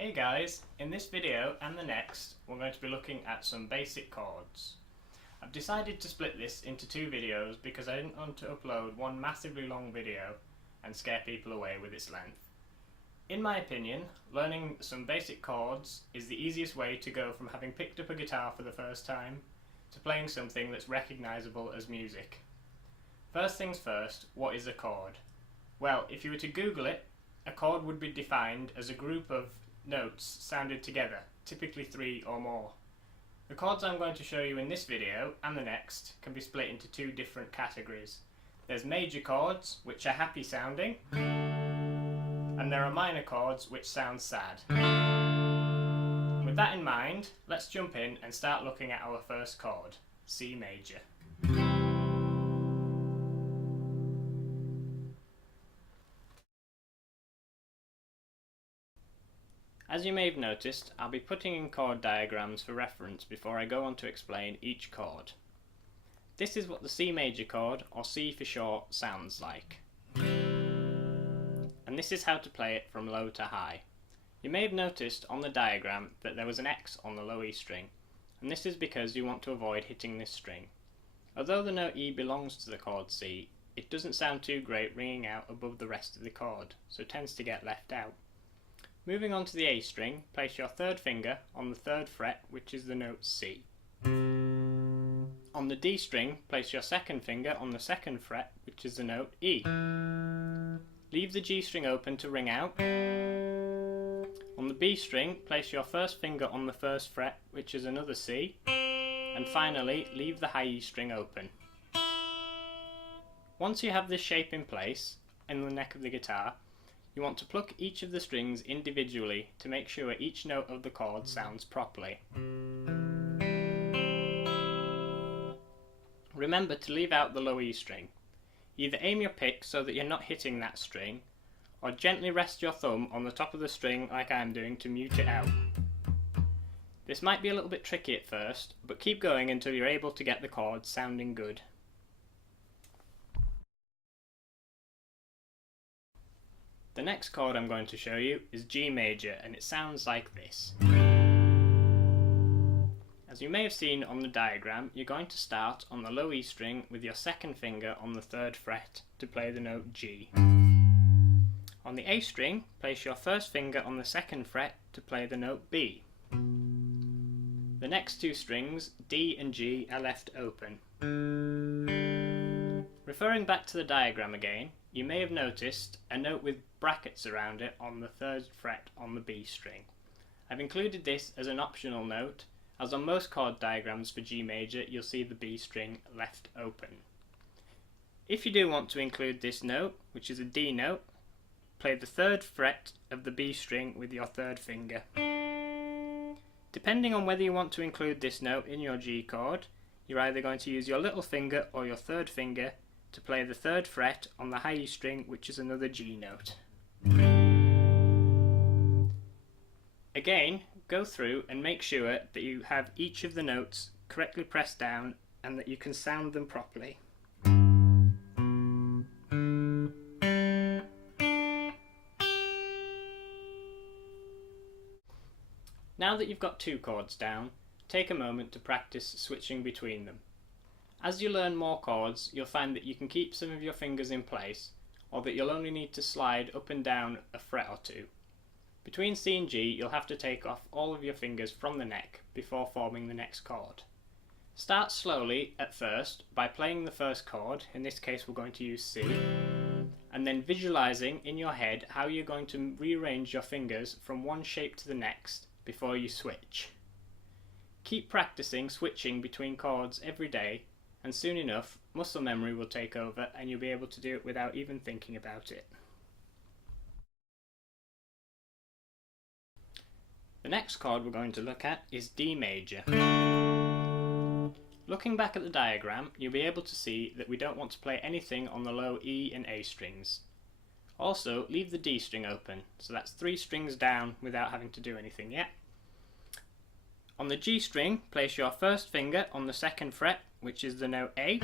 Hey guys, in this video and the next we're going to be looking at some basic chords. I've decided to split this into two videos because I didn't want to upload one massively long video and scare people away with its length. In my opinion, learning some basic chords is the easiest way to go from having picked up a guitar for the first time to playing something that's recognisable as music. First things first, what is a chord? Well, if you were to Google it, a chord would be defined as a group of notes sounded together, typically 3 or more. The chords I'm going to show you in this video and the next can be split into two different categories. There's major chords, which are happy sounding, and there are minor chords which sound sad. With that in mind, let's jump in and start looking at our first chord, C major. As you may have noticed, I'll be putting in chord diagrams for reference before I go on to explain each chord. This is what the C major chord, or C for short, sounds like. And this is how to play it from low to high. You may have noticed on the diagram that there was an X on the low E string, and this is because you want to avoid hitting this string. Although the note E belongs to the chord C, it doesn't sound too great ringing out above the rest of the chord, so it tends to get left out. Moving on to the A string, place your third finger on the third fret, which is the note C. On the D string, place your second finger on the second fret, which is the note E. Leave the G string open to ring out. On the B string, place your first finger on the first fret, which is another C. And finally, leave the high E string open. Once you have this shape in place, in the neck of the guitar, you want to pluck each of the strings individually to make sure each note of the chord sounds properly. Remember to leave out the low E string. Either aim your pick so that you're not hitting that string, or gently rest your thumb on the top of the string like I'm doing to mute it out. This might be a little bit tricky at first, but keep going until you're able to get the chord sounding good. The next chord I'm going to show you is G major, and it sounds like this. As you may have seen on the diagram, you're going to start on the low E string with your second finger on the third fret to play the note G. On the A string, place your first finger on the second fret to play the note B. The next two strings, D and G, are left open. Referring back to the diagram again, you may have noticed a note with brackets around it on the third fret on the B string. I've included this as an optional note, as on most chord diagrams for G major you'll see the B string left open. If you do want to include this note, which is a D note, play the third fret of the B string with your third finger. Depending on whether you want to include this note in your G chord, you're either going to use your little finger or your third finger to play the third fret on the high E string, which is another G note. Again, go through and make sure that you have each of the notes correctly pressed down and that you can sound them properly. Now that you've got two chords down, take a moment to practice switching between them. As you learn more chords, you'll find that you can keep some of your fingers in place, or that you'll only need to slide up and down a fret or two. Between C and G, you'll have to take off all of your fingers from the neck before forming the next chord. Start slowly at first by playing the first chord, in this case we're going to use C, and then visualizing in your head how you're going to rearrange your fingers from one shape to the next before you switch. Keep practicing switching between chords every day, and soon enough muscle memory will take over and you'll be able to do it without even thinking about it. The next chord we're going to look at is D major. Looking back at the diagram, you'll be able to see that we don't want to play anything on the low E and A strings. Also, leave the D string open, so that's 3 strings down without having to do anything yet. On the G string, place your first finger on the second fret, which is the note A.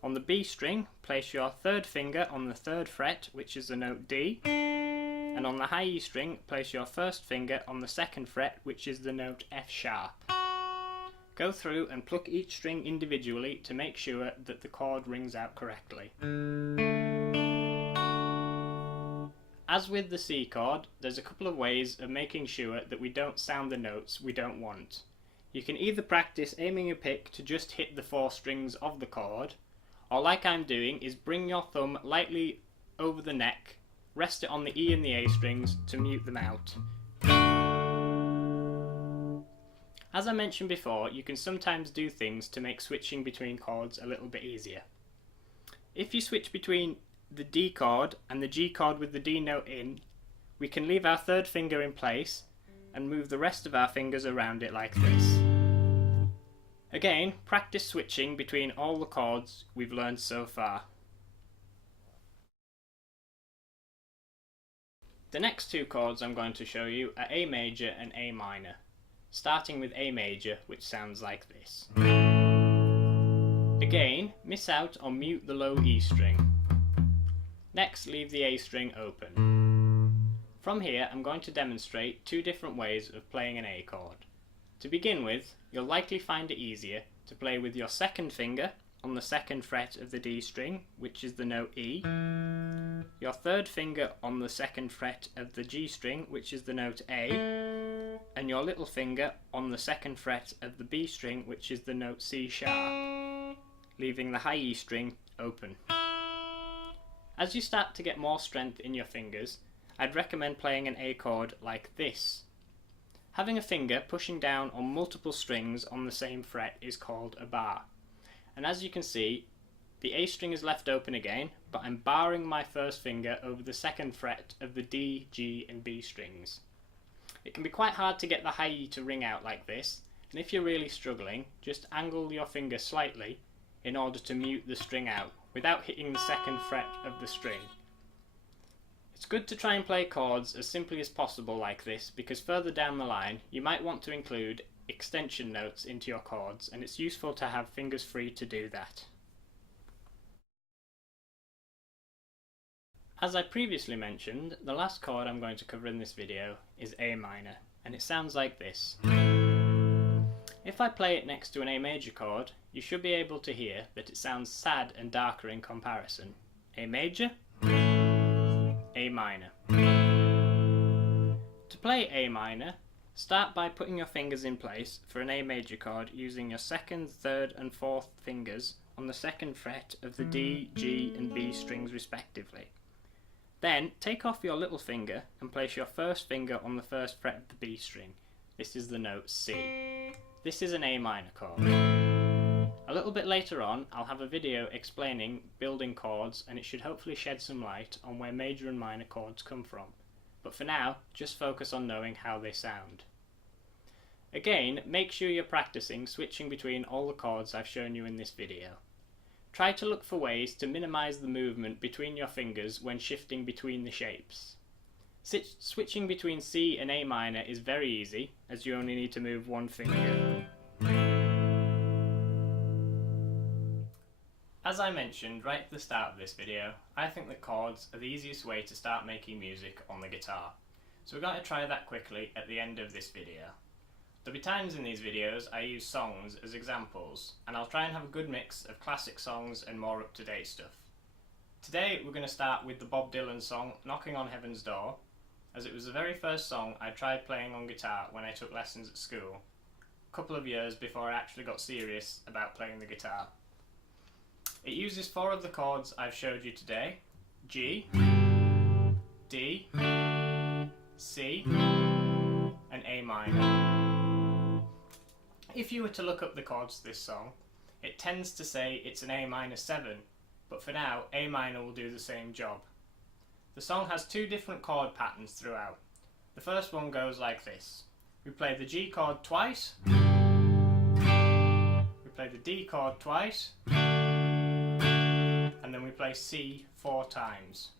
On the B string, place your third finger on the third fret, which is the note D. and on the high E string place your first finger on the second fret, which is the note F sharp. Go through and pluck each string individually to make sure that the chord rings out correctly. As with the C chord, there's a couple of ways of making sure that we don't sound the notes we don't want. You can either practice aiming your pick to just hit the 4 strings of the chord, or like I'm doing is bring your thumb lightly over the neck, rest it on the E and the A strings to mute them out. As I mentioned before, you can sometimes do things to make switching between chords a little bit easier. If you switch between the D chord and the G chord with the D note in, we can leave our third finger in place and move the rest of our fingers around it like this. Again, practice switching between all the chords we've learned so far. The next 2 chords I'm going to show you are A major and A minor, starting with A major, which sounds like this. Again, miss out or mute the low E string. Next, leave the A string open. From here, I'm going to demonstrate 2 different ways of playing an A chord. To begin with, you'll likely find it easier to play with your second finger on the second fret of the D string, which is the note E, your third finger on the second fret of the G string, which is the note A, and your little finger on the second fret of the B string, which is the note C sharp, leaving the high E string open. As you start to get more strength in your fingers, I'd recommend playing an A chord like this. Having a finger pushing down on multiple strings on the same fret is called a bar. And as you can see, the A string is left open again, but I'm barring my first finger over the second fret of the D, G and B strings. It can be quite hard to get the high E to ring out like this, and if you're really struggling, just angle your finger slightly in order to mute the string out without hitting the second fret of the string. It's good to try and play chords as simply as possible like this, because further down the line you might want to include extension notes into your chords, and it's useful to have fingers free to do that. As I previously mentioned, the last chord I'm going to cover in this video is A minor, and it sounds like this. If I play it next to an A major chord, you should be able to hear that it sounds sad and darker in comparison. A major, A minor. To play A minor, start by putting your fingers in place for an A major chord using your second, third and fourth fingers on the second fret of the D, G and B strings respectively. Then take off your little finger and place your first finger on the first fret of the B string. This is the note C. This is an A minor chord. A little bit later on, I'll have a video explaining building chords, and it should hopefully shed some light on where major and minor chords come from. But for now, just focus on knowing how they sound. Again, make sure you're practicing switching between all the chords I've shown you in this video. Try to look for ways to minimize the movement between your fingers when shifting between the shapes. Switching between C and A minor is very easy, as you only need to move one finger. As I mentioned right at the start of this video, I think that chords are the easiest way to start making music on the guitar. So we're going to try that quickly at the end of this video. There'll be times in these videos I use songs as examples, and I'll try and have a good mix of classic songs and more up-to-date stuff. Today we're going to start with the Bob Dylan song Knocking on Heaven's Door, as it was the very first song I tried playing on guitar when I took lessons at school, a couple of years before I actually got serious about playing the guitar. It uses 4 of the chords I've showed you today: G, D, C, and A minor. If you were to look up the chords to this song, it tends to say it's an A minor 7, but for now A minor will do the same job. The song has 2 different chord patterns throughout. The first one goes like this. We play the G chord twice, we play the D chord twice, and then we play C 4 times.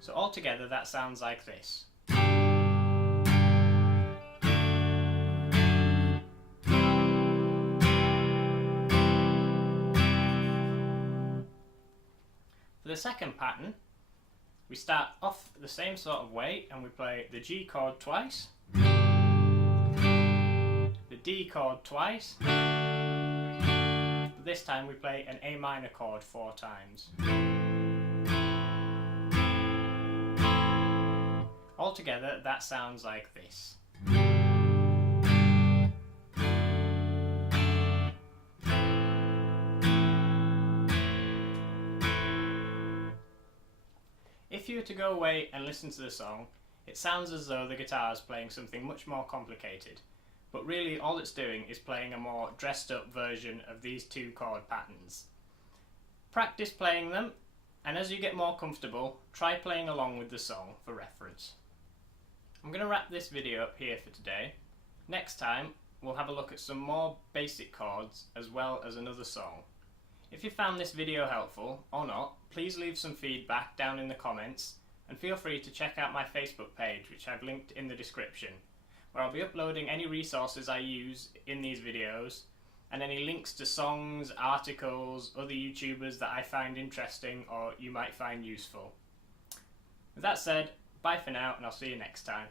So altogether that sounds like this. For the second pattern, we start off the same sort of way and we play the G chord twice, the D chord twice, but this time we play an A minor chord 4 times. Altogether, that sounds like this. If you were to go away and listen to the song, it sounds as though the guitar is playing something much more complicated, but really all it's doing is playing a more dressed up version of these 2 chord patterns. Practice playing them, and as you get more comfortable, try playing along with the song for reference. I'm going to wrap this video up here for today. Next time, we'll have a look at some more basic chords as well as another song. If you found this video helpful, or not, please leave some feedback down in the comments, and feel free to check out my Facebook page, which I've linked in the description, where I'll be uploading any resources I use in these videos, and any links to songs, articles, other YouTubers that I find interesting or you might find useful. With that said, bye for now, and I'll see you next time.